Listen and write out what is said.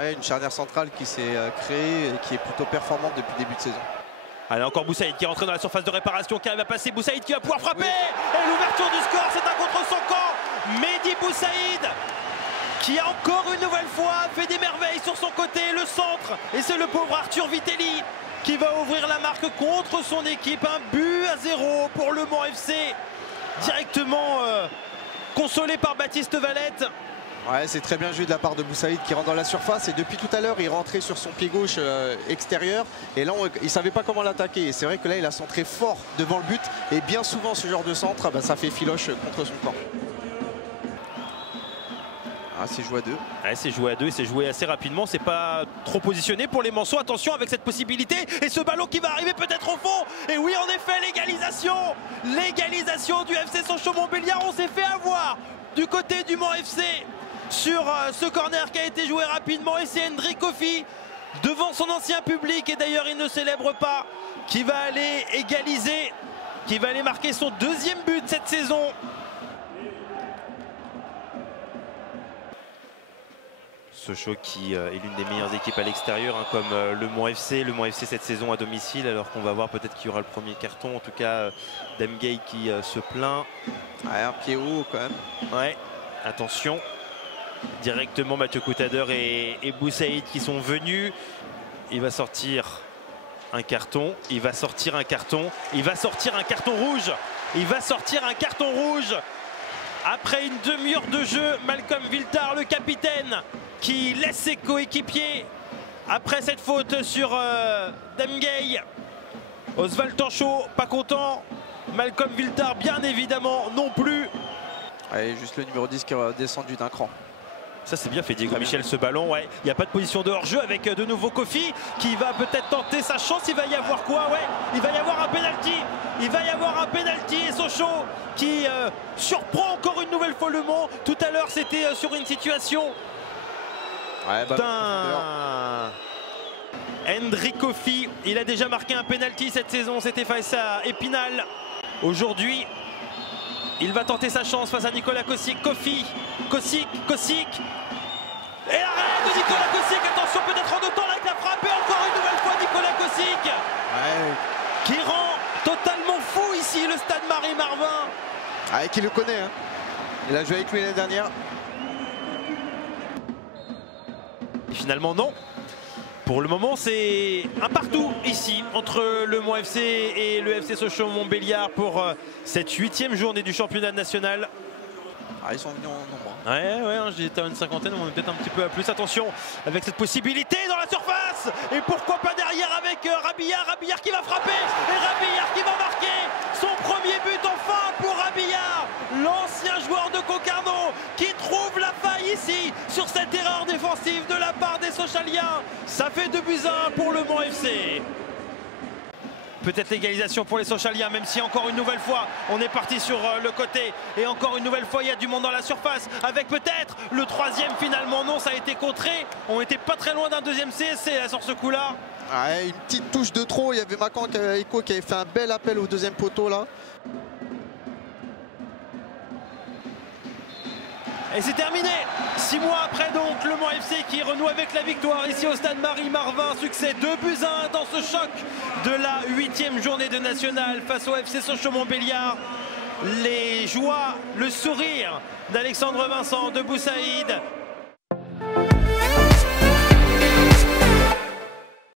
Ouais, une charnière centrale qui s'est créée et qui est plutôt performante depuis le début de saison. Allez, encore Boussaïd qui est rentré dans la surface de réparation, qui arrive à passer. Boussaïd qui va pouvoir frapper. Et l'ouverture du score, c'est un contre son camp. Mehdi Boussaïd qui a encore une nouvelle fois fait des merveilles sur son côté, le centre. Et c'est le pauvre Arthur Vitelli qui va ouvrir la marque contre son équipe. 1-0 pour Le Mans FC. Directement consolé par Baptiste Valette. Ouais, c'est très bien joué de la part de Boussaïd qui rentre dans la surface. Et depuis tout à l'heure, il rentrait sur son pied gauche extérieur. Et là, il ne savait pas comment l'attaquer. Et c'est vrai que là, il a centré fort devant le but. Et bien souvent, ce genre de centre, ça fait filoche contre son camp. Ah, c'est joué à 2. Ouais, c'est joué à 2 et c'est joué assez rapidement. C'est pas trop positionné pour les Manceaux. Attention avec cette possibilité. Et ce ballon qui va arriver peut-être au fond. Et oui, en effet, l'égalisation. L'égalisation du FC Sochaux-Montbéliard. On s'est fait avoir du côté du Mans FC sur ce corner qui a été joué rapidement. Et c'est Hendrik Kofi devant son ancien public. Et d'ailleurs, il ne célèbre pas. Qui va aller égaliser. Qui va aller marquer son deuxième but cette saison. Sochaux qui est l'une des meilleures équipes à l'extérieur, hein, comme le Mans FC. Le Mans FC cette saison à domicile, alors qu'on va voir peut-être qu'il y aura le premier carton. En tout cas, Demgay qui se plaint. Ouais, un pied haut quand même. Ouais, attention. Directement Mathieu Coutader et Boussaïd qui sont venus. Il va sortir un carton. Il va sortir un carton. Il va sortir un carton rouge. Il va sortir un carton rouge. Après une demi-heure de jeu, Malcolm Viltard, le capitaine, qui laisse ses coéquipiers après cette faute sur Demgay. Oswald Tanchot, pas content. Malcolm Viltard, bien évidemment, non plus. Ouais, juste le numéro 10 qui est descendu d'un cran. Ça c'est bien fait Diego Michel ce ballon, ouais. Il n'y a pas de position de hors-jeu avec de nouveau Kofi qui va peut-être tenter sa chance. Il va y avoir quoi? Ouais, il va y avoir un penalty. Il va y avoir un penalty et Sochaux qui surprend encore une nouvelle fois Le Mans. Tout à l'heure c'était sur une situation d'un Hendrik Kofi. Il a déjà marqué un penalty cette saison, c'était face à Épinal. Aujourd'hui, il va tenter sa chance face à Nicolas Kosic. Kofi, Kosic. Et l'arrêt de Nicolas Kosic. Attention, peut-être en deux temps là qu'il a frappé encore une nouvelle fois Nicolas Kosic. Ouais. Qui rend totalement fou ici le stade Marie-Marvin. Ah, qui le connaît, hein. Il a joué avec lui l'année dernière. Et finalement non. Pour le moment c'est un partout ici entre le Mans FC et le FC Sochaux-Montbéliard pour cette 8e journée du championnat national. Ah, ils sont venus en nombre. Ouais, hein, j'étais à une cinquantaine, on est peut-être un petit peu à plus. Attention avec cette possibilité dans la surface. Et pourquoi pas derrière avec Rabillard. Rabillard qui va frapper. Et Rabillard qui va marquer son premier but enfin pour Rabillard. L'ancien joueur de Concarneau qui trouve la faille ici sur cette erreur défensive de la part des Sochaliens. Ça fait 2-1 pour le Mans FC. Peut-être l'égalisation pour les Sochaliens, même si encore une nouvelle fois on est parti sur le côté et encore une nouvelle fois il y a du monde dans la surface avec peut-être le troisième finalement. Non, ça a été contré. On était pas très loin d'un deuxième CSC là sur ce coup là. Ouais, une petite touche de trop. Il y avait Macan qui avait fait un bel appel au deuxième poteau là. Et c'est terminé. 6 mois après donc le Mans FC qui renoue avec la victoire ici au stade Marie-Marvin. Succès 2-1 dans ce choc de la 8e journée de nationale face au FC Sochaux-Montbéliard. Les joies, le sourire d'Alexandre Vincent, de Boussaïd,